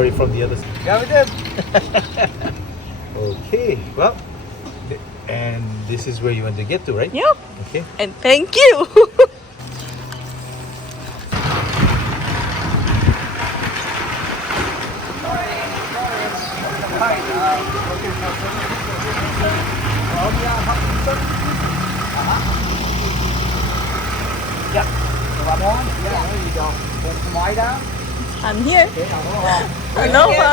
or from the other side? Yeah, we did. Okay, well, and this is where you want to get to, right? Yep. Okay. And thank you. Yeah. So I'm on. Yeah, there you go. Put some white down. I'm here. Okay, aloha. Aloha.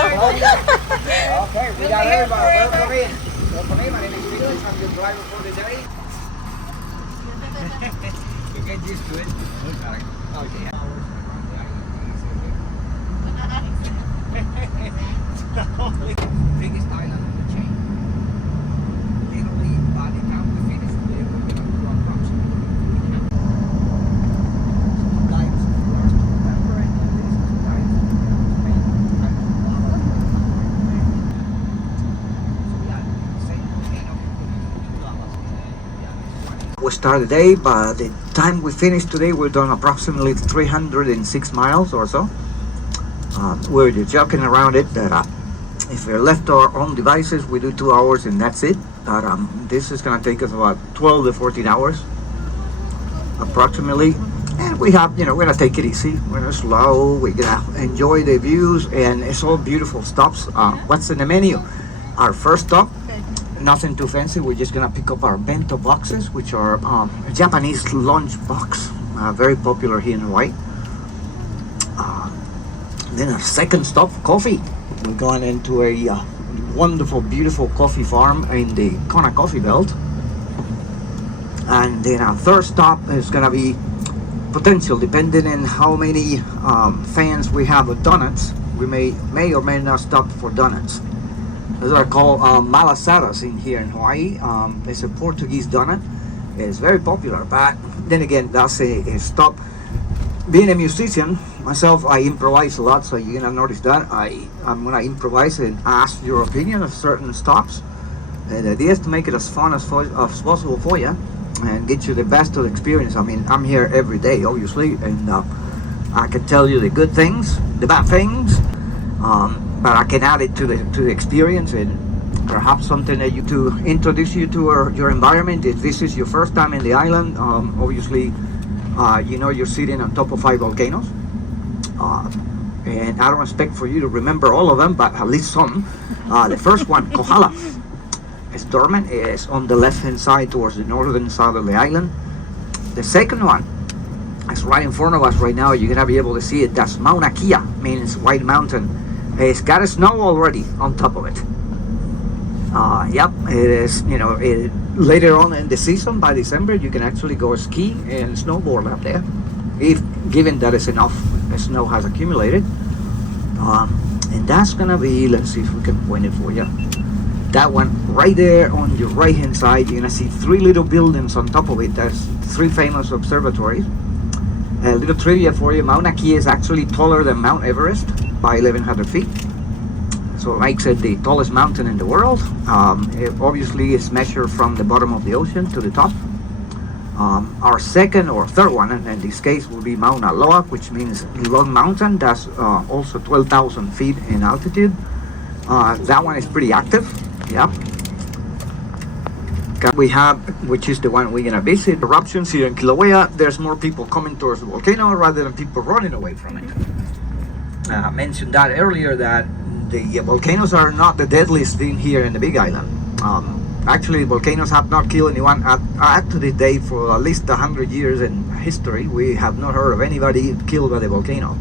Okay, we got everybody. Welcome in. Welcome in. My name is Felix. I'm your driver for the day. You get used to it. Okay. Biggest island in the chain. Literally, by the time we finish today, we're going to do approximately 300 times first November and then this times May. We start the day. By the time we finish today, we're done approximately 306 miles or so. We're just joking around it that if we're left our own devices, we do 2 hours and that's it. But this is going to take us about 12 to 14 hours approximately. And we have, we're going to take it easy. We're going to slow. We're going to enjoy the views, and it's all beautiful stops. What's in the menu? Our first stop, nothing too fancy. We're just going to pick up our bento boxes, which are Japanese lunch box, very popular here in Hawaii. Then our second stop, coffee. We're going into a wonderful, beautiful coffee farm in the Kona Coffee Belt. And then our third stop is going to be potential, depending on how many fans we have of donuts. We may or may not stop for donuts. Those are called malasadas in here in Hawaii. It's a Portuguese donut. It's very popular, but then again, that's a stop. Being a musician myself, I improvise a lot, so you're gonna notice that I'm gonna improvise and ask your opinion of certain stops. The idea is to make it as fun as possible for you and get you the best of the experience. I mean, I'm here every day, obviously, and I can tell you the good things, the bad things, but I can add it to the experience, and perhaps something that to introduce you to your environment. If this is your first time in the island, obviously. You're sitting on top of 5 volcanoes, and I don't expect for you to remember all of them, but at least some. The first one, Kohala, is dormant. It's on the left-hand side towards the northern side of the island. The second one is right in front of us right now. You're gonna be able to see it. That's Mauna Kea, means White Mountain. It's got snow already on top of it. Yep, it is. Later on in the season, by December, you can actually go ski and snowboard up there, if given that it's enough snow has accumulated. And that's gonna be, let's see if we can point it for you. That one right there on your right hand side, you're gonna see 3 little buildings on top of it. That's 3 famous observatories. A little trivia for you: Mauna Kea is actually taller than Mount Everest by 1,100 feet. So it makes it the tallest mountain in the world. It obviously is measured from the bottom of the ocean to the top. Our second or third one, and in this case, will be Mauna Loa, which means Long Mountain. That's also 12,000 feet in altitude. That one is pretty active. Yeah. We have, which is the one we're gonna visit, eruptions here in Kilauea. There's more people coming towards the volcano rather than people running away from it. I mentioned that earlier, that the volcanoes are not the deadliest thing here in the Big Island. Actually, volcanoes have not killed anyone up to this day. For at least 100 years in history, we have not heard of anybody killed by the volcano.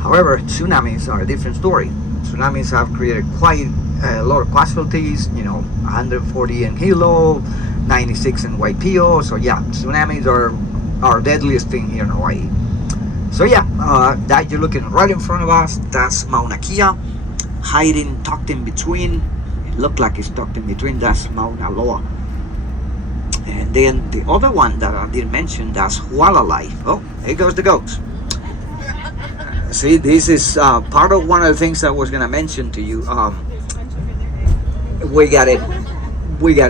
However, tsunamis are a different story. Tsunamis have created quite a lot of casualties, 140 in Hilo, 96 in Waipio. So yeah, tsunamis are our deadliest thing here in Hawaii. So yeah, that you're looking right in front of us, that's Mauna Kea, hiding, tucked in between. It looked like it's tucked in between. That's Mauna Loa. And then the other one that I didn't mention, that's Hualalai. Oh, here goes the goats. See, this is part of one of the things I was gonna mention to you. We got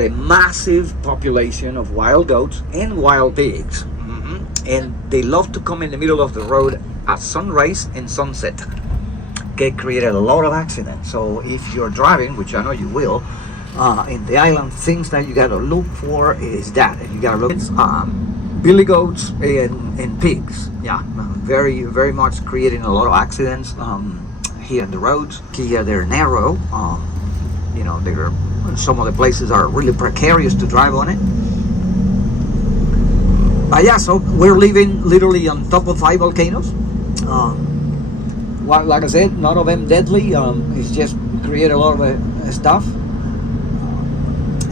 a massive population of wild goats and wild pigs. And they love to come in the middle of the road at sunrise and sunset. get created a lot of accidents. So if you're driving, which I know you will, in the island, things that you gotta look for is that, and you gotta look at billy goats and pigs. Yeah, very much creating a lot of accidents here on the roads. Here they're narrow. You know, they're some of the places are really precarious to drive on it. But yeah, so we're living literally on top of 5 volcanoes. Well, like I said, none of them deadly. It's just create a lot of stuff.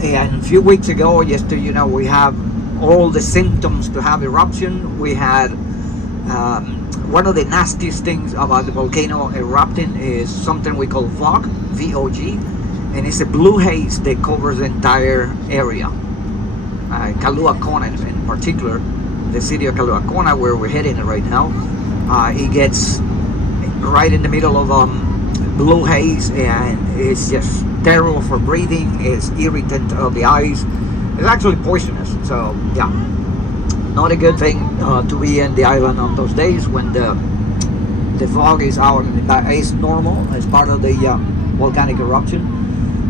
And a few weeks ago, just to, you know, we have all the symptoms to have eruption. We had one of the nastiest things about the volcano erupting is something we call VOG, V-O-G, and it's a blue haze that covers the entire area. Kaluakona in particular, the city of Kaluakona, where we're heading right now, it gets right in the middle of blue haze, and it's just terrible for breathing. It's irritant of the eyes. It's actually poisonous. So yeah, not a good thing to be in the island on those days when the fog is out. It's normal as part of the volcanic eruption,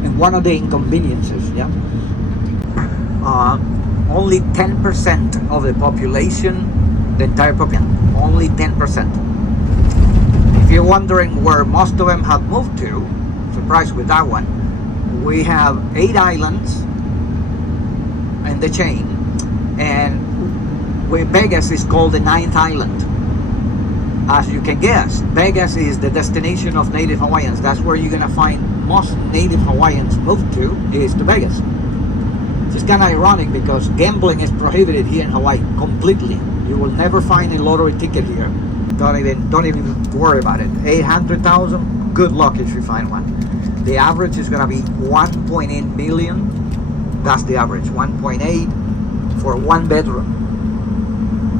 and one of the inconveniences. Yeah. Only 10% of the population, the entire population, only 10%. If you're wondering where most of them have moved to, surprised with that one, we have 8 islands in the chain, and Vegas is called the 9th island. As you can guess, Vegas is the destination of native Hawaiians. That's where you're gonna find most native Hawaiians move to, is to Vegas. It's kind of ironic because gambling is prohibited here in Hawaii completely. You will never find a lottery ticket here. Don't even worry about it. 800,000, good luck if you find one. The average is gonna be 1.8 million. That's the average, 1.8 for 1 bedroom.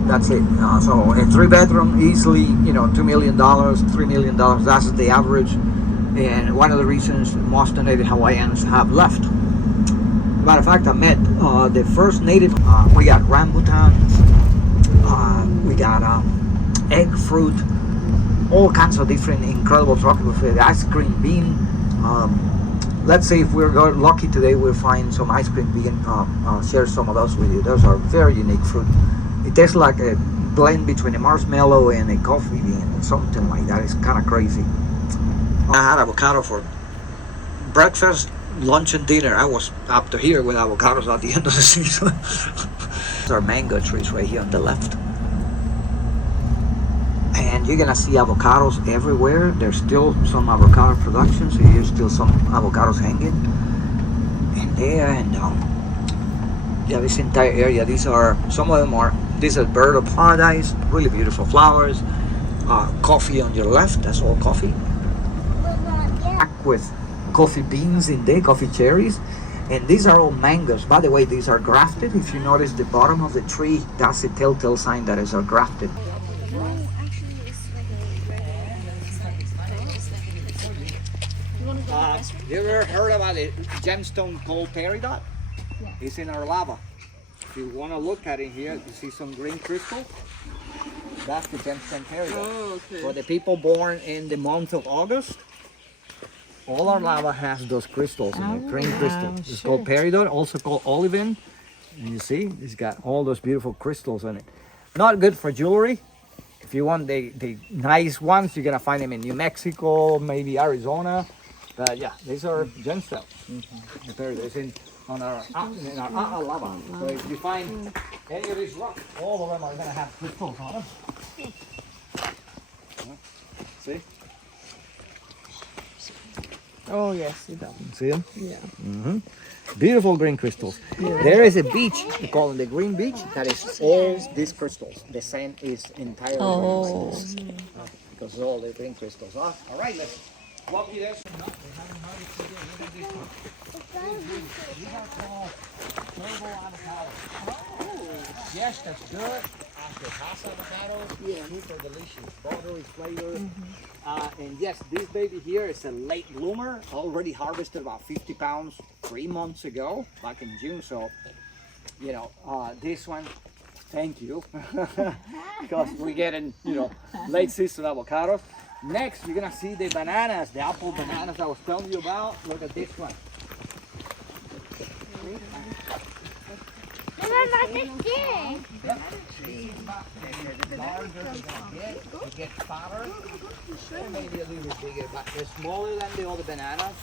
That's it. So a 3-bedroom, easily, you know, $2 million, $3 million. That's the average, and one of the reasons most native Hawaiians have left. Matter of fact, I met the first native. We got rambutans, we got egg fruit, all kinds of different incredible tropical food. Ice cream bean. Let's say if we're lucky today, we'll find some ice cream bean. Share some of those with you. Those are very unique fruit. It tastes like a blend between a marshmallow and a coffee bean or something like that. It's kind of crazy. I had avocado for breakfast, lunch, and dinner. I was up to here with avocados at the end of the season. There are mango trees right here on the left. And you're gonna see avocados everywhere. There's still some avocado production, so here's still some avocados hanging. And there, and yeah, this entire area, these are, some of them are, this is bird of paradise, really beautiful flowers. Coffee on your left, that's all coffee. With coffee beans in there, coffee cherries. And these are all mangoes. By the way, these are grafted. If you notice the bottom of the tree, that's a telltale sign that is grafted. You ever heard about a gemstone called peridot? Yeah. It's in our lava. If you want to look at it here, you see some green crystal. That's the gemstone peridot. Oh, okay. For the people born in the month of August, all our lava has those crystals in it, green crystals. It's called peridot, also called olivine. And you see, it's got all those beautiful crystals in it. Not good for jewelry. If you want the nice ones, you're gonna find them in New Mexico, maybe Arizona. But yeah, these are gemstones. The peridot is in our lava. So if you find any of these rocks, all of them are gonna have crystals on them. See? Oh yes, you do. See them? Yeah. Beautiful green crystals. Yeah. There is a beach, we call it the green beach, that is all these crystals. The sand is entirely green like this. Because all the green crystals are. All right, let's walk you there. These are called turbo avocados. Yes, that's good. After past avocados, super delicious, buttery flavor. And yes, this baby here is a late bloomer, already harvested about 50 pounds 3 months ago, back in June. So, you know, this one, thank you, because we're getting, you know, late season avocados. Next, you're gonna see the bananas, the apple bananas I was telling you about. Look at this one. The larger it gets fatter, maybe a little bit bigger, but they're smaller than the other bananas,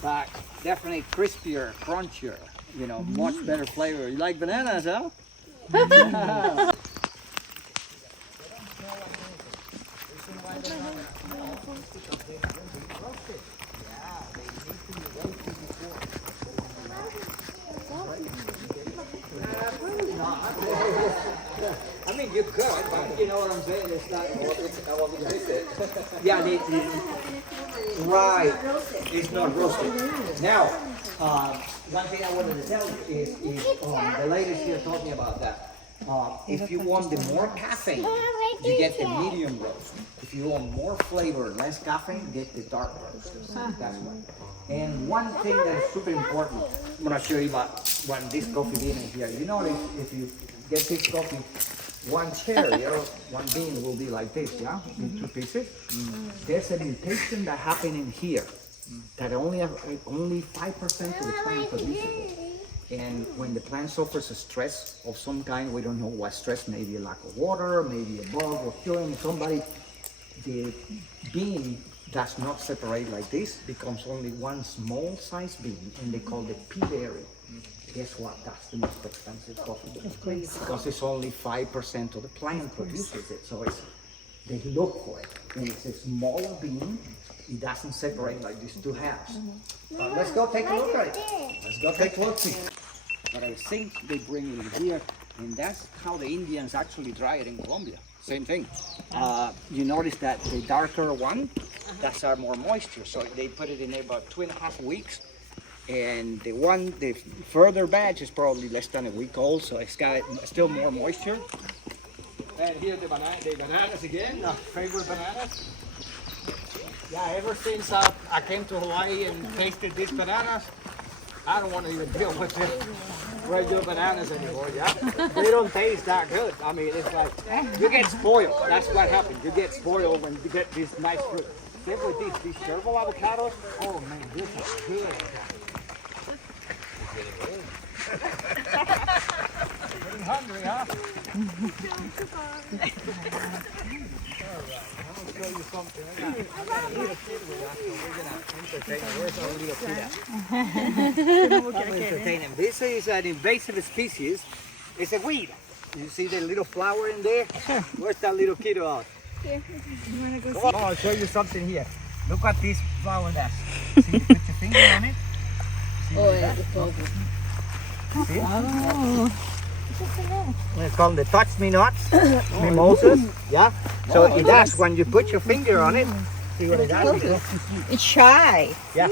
but definitely crispier, crunchier, you know, much better flavor. You like bananas, huh? Yeah. I mean, you could, but you know what I'm saying? It's not. Yeah, right. It's not roasted. Now, one thing I wanted to tell you is the ladies here told me about that. If you want the more caffeine, you get the medium roast. If you want more flavor, less caffeine, get the dark roast. That's one. And one thing that is super important, I'm gonna show you about when this coffee bean is here. You notice if you get this coffee, one cherry or one bean will be like this, yeah, in two pieces. There's an mutation that happened in here that only 5% of the plant produces it. And when the plant suffers a stress of some kind, we don't know what stress, maybe a lack of water, maybe a bug or killing somebody, the bean does not separate like this, becomes only one small size bean, and they call it pea berry. Guess what? That's the most expensive coffee bean. Because it's only 5% of the plant produces it. So they look for it. And it's a smaller bean. It doesn't separate like these two halves. Let's go take a look at it. Let's go take a look. But I think they bring it in here, and that's how the Indians actually dry it in Colombia. Same thing. You notice that the darker one, that's our more moisture. So they put it in there about 2.5 weeks. And the further batch is probably less than a week old, so it's got still more moisture. And here the bananas again, our favorite bananas. Yeah, ever since I came to Hawaii and tasted these bananas, I don't want to even deal with the regular bananas anymore, yeah? They don't taste that good. I mean, it's like, you get spoiled. That's what happens. You get spoiled when you get this nice fruit. Same with these chervil avocados. Oh man, this is good. Getting hungry, huh? I'm gonna show you something. I got a little kid with us, so we're gonna entertain him. Where's our little kid at? I'm entertaining him. This is an invasive species. It's a weed. You see the little flower in there? Where's that little kid at? Here. You wanna go Come on, I'll show you something here. Look at this flower that's. See, you put your finger on it. See? Oh. It's called the touch me nots, mimosas. Yeah. So it does when you put your finger on it. See what it does? It's shy. Yeah.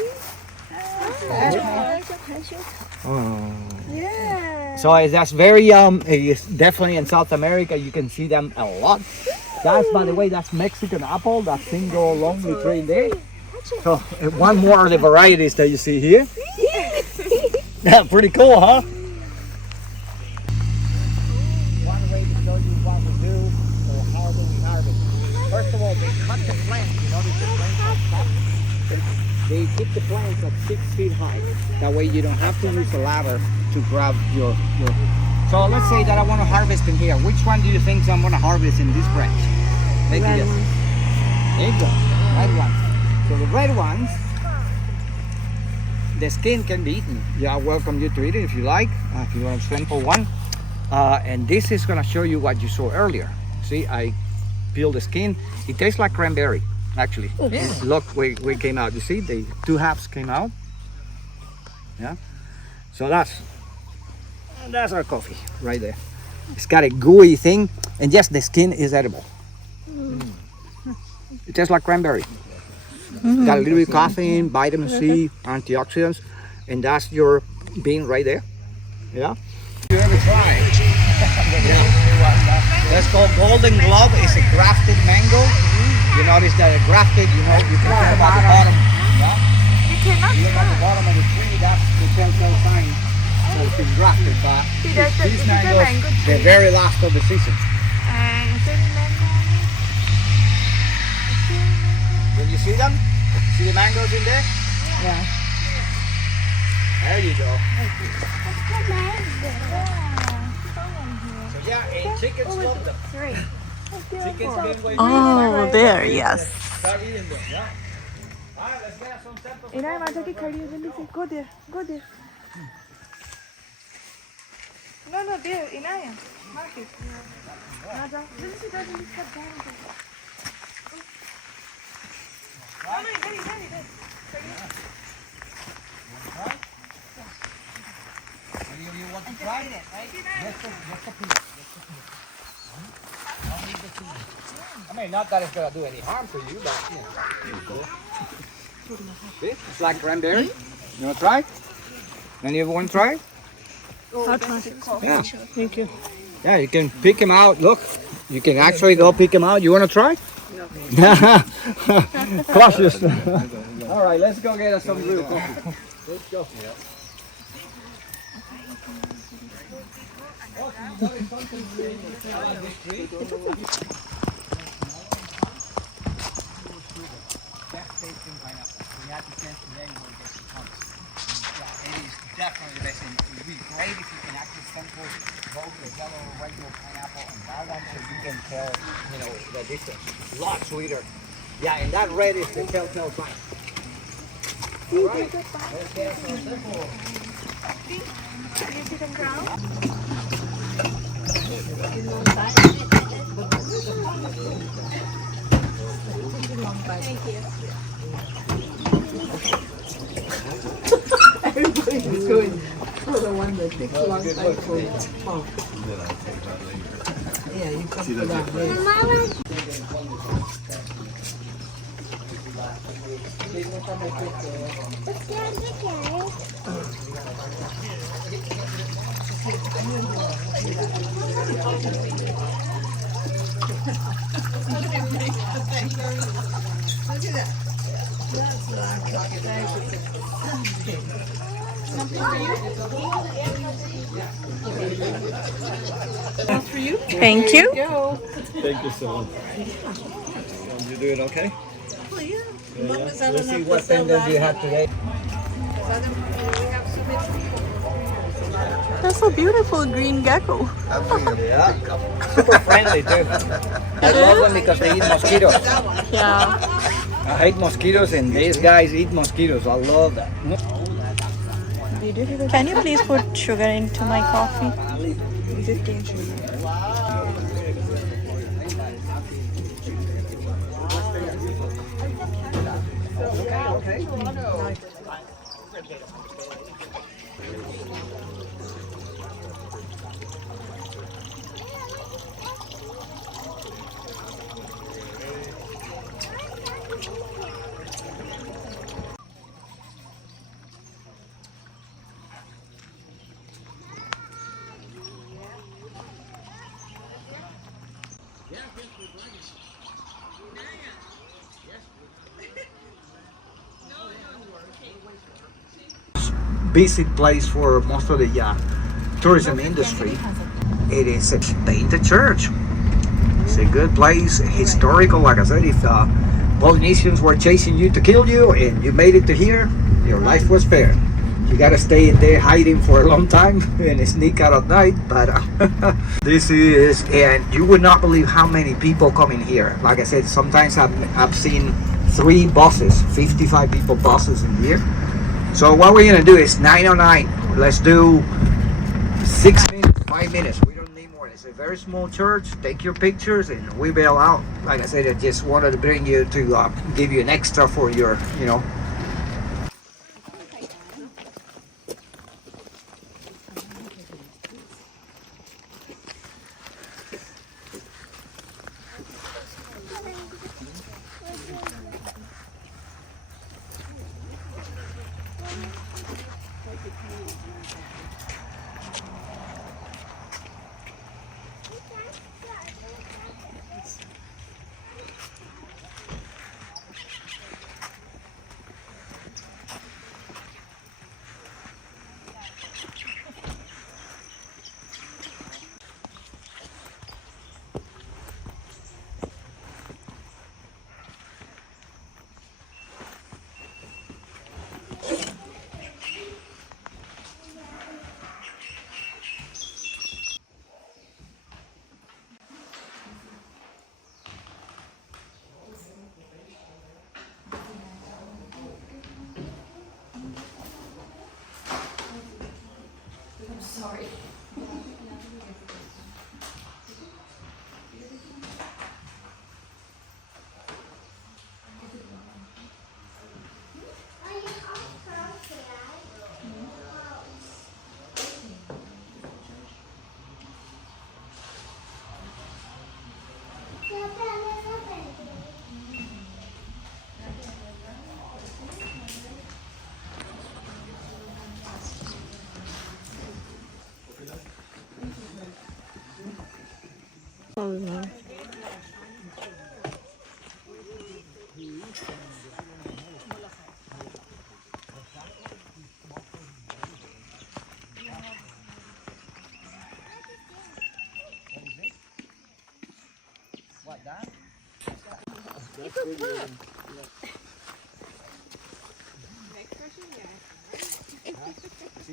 Yeah. So that's very it's definitely in South America you can see them a lot. That's, by the way, that's Mexican apple, that single lonely tree there. So one more of the varieties that you see here. Yeah, pretty cool, huh? One way to show you what we do or how do we harvest. First of all, they cut the plants. You notice the plants are cut. They keep the plants at 6 feet high. That way you don't have to use a ladder to grab your. So let's say that I want to harvest in here. Which one do you think I'm going to harvest in this branch? Maybe yes. There you go. Red ones. So the red ones, the skin can be eaten. Yeah, I welcome you to eat it if you like. If you want to sample one. And this is going to show you what you saw earlier. See, I peel the skin. It tastes like cranberry, actually. Yeah. Look where it came out. You see, the two halves came out. Yeah. So that's our coffee right there. It's got a gooey thing, and yes, the skin is edible. It tastes like cranberry. Got a little bit of caffeine, vitamin C, antioxidants, and that's your bean right there. Yeah. You ever try? That's called golden glove. It's a grafted mango. You notice that it's grafted. You know, you can look at the bottom. Yeah? You look at the bottom of the tree. That's the telltale sign. So it's been grafted. But these mangoes, the very last of the season. see them? See the mangoes in there? Yeah. There you go. Yeah. So yeah, and chickens love them. Great. Chickens been waiting. Oh, there, yes. Start eating them, yeah. Alright, let's get some samples. Inaya माता की खड़ी है जल्दी से go there go there. No there Inaya mark it. Raja जल्दी से step down. No इधर. You want to try it, right? Just a piece. I mean, not that it's gonna do any harm for you, but you know. See? It's like cranberry. You wanna try? Anyone try? Yeah. Thank you. Yeah, you can pick them out. Look, you can actually go pick them out. You wanna try? No. Cautious. All right, let's go get us some real coffee. Let's go. Definitely the best thing. It would be great if you can actually sample both the yellow or regular pineapple and that one so you can tell, you know, the difference. A lot sweeter. Yeah, and that red is the telltale sign. All right, let's get some sample. Everybody's going for the one that takes a long time for yeah, you come to that way. Thank you. Thank you so much. You doing okay? Let's see what pendant you have today. That's a beautiful green gecko. Yeah. Super friendly too. I love them because they eat mosquitoes. Yeah. I hate mosquitoes and these guys eat mosquitoes. I love that. Can you please put sugar into my coffee? Visit place for most of the tourism industry. It is a painted church. It's a good place, historical. Like I said, if Polynesians were chasing you to kill you and you made it to here, your life was spared. You gotta stay in there hiding for a long time and sneak out at night. But this is, and you would not believe how many people come in here. Like I said, sometimes I've seen 3 buses, 55 people buses in here. So what we're gonna do is 9:09. Let's do 6 minutes, 5 minutes. We don't need more. It's a very small church. Take your pictures and we bail out. Like I said, I just wanted to bring you to give you an extra for your, you know. See,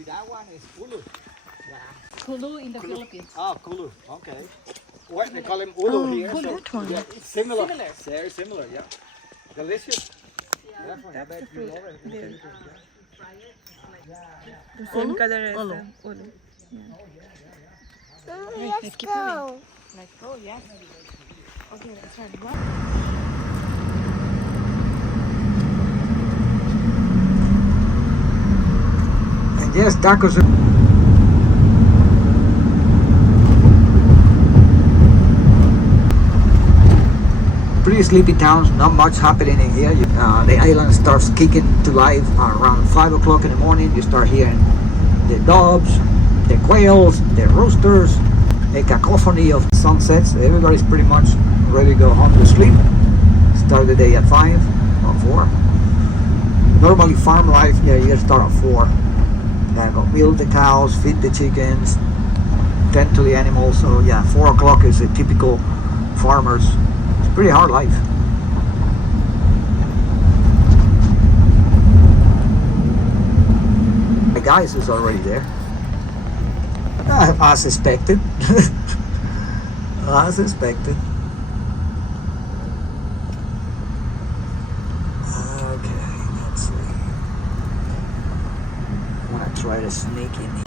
that one is ulu. Kulu in the Philippines. Oh, kulu. Okay. What they call him ulu here. Oh, so that one. yeah, it's similar. Very similar. Yeah. Delicious. Definitely. I bet you love it. The same color as Ulu. the ulu. Let's go. Let's go, yeah. Okay, that's right. What? And yes, tacos. Pretty sleepy towns, not much happening in here. The island starts kicking to life around 5 o'clock in the morning. You start hearing the doves, the quails, the roosters, a cacophony of sunsets. Everybody's pretty much ready to go home to sleep. Start the day at 5 or 4. Normally farm life, yeah, you gotta start at 4. Go milk the cows, feed the chickens, tend to the animals. So yeah, 4 o'clock is a typical farmer's. It's pretty hard life. The guys is already there. As expected. As expected. Okay, let's see. I'm gonna try to sneak in.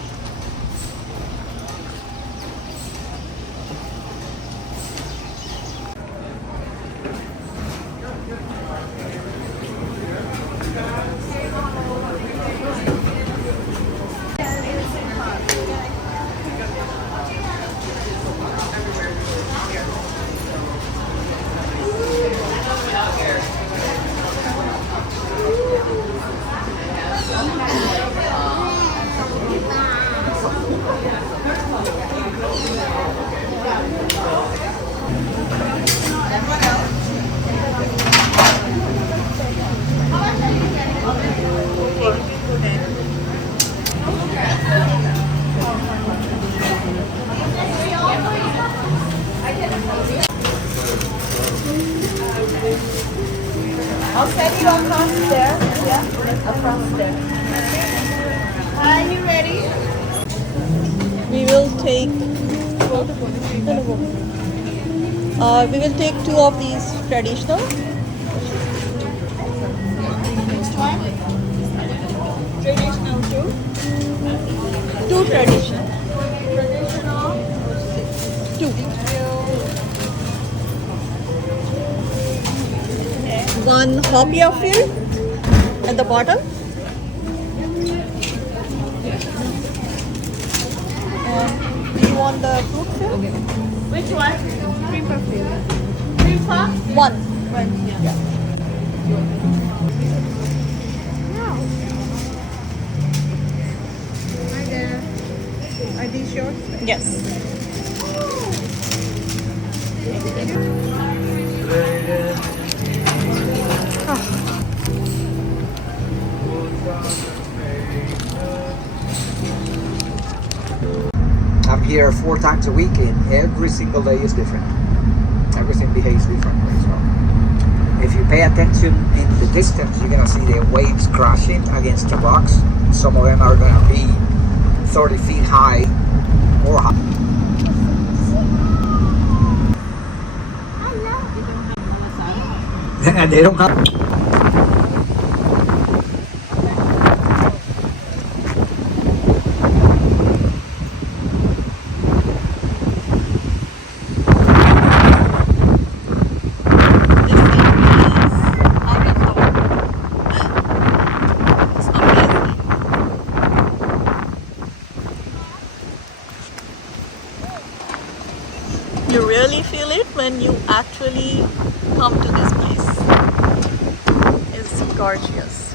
I'll send you across there. Yeah, across there. Are you ready? We will take. We will take 2 of these traditional. Which one? Traditional too? 2 traditional. Traditional. 2. 1 hopia field at the bottom. And you want the fruit field? Which one? Creeper field. Creeper? 1. Yeah. Hi there. Are these yours? Yes. I'm here 4 times a week and every single day is different. Everything behaves differently. So if you pay attention in the distance, you're gonna see the waves crashing against the rocks. Some of them are gonna be 30 feet high or high. And they don't have. You really feel it when you actually come to this place. It's gorgeous.